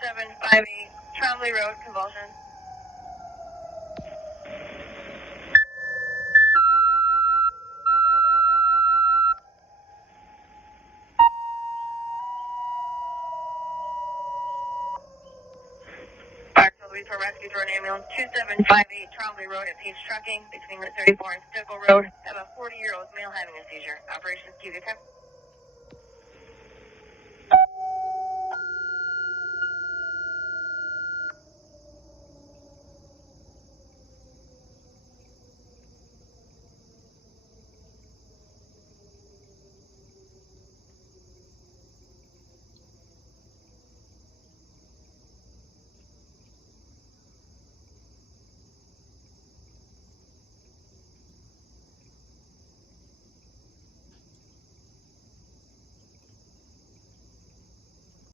2758 Trombley Road, convulsion. Barksville Report Rescue Drone Ambulance 2758 Trombley Road at Peace Trucking between the 34 and Stickle Road. Have a 40-year-old male having a seizure. Operations Cubica.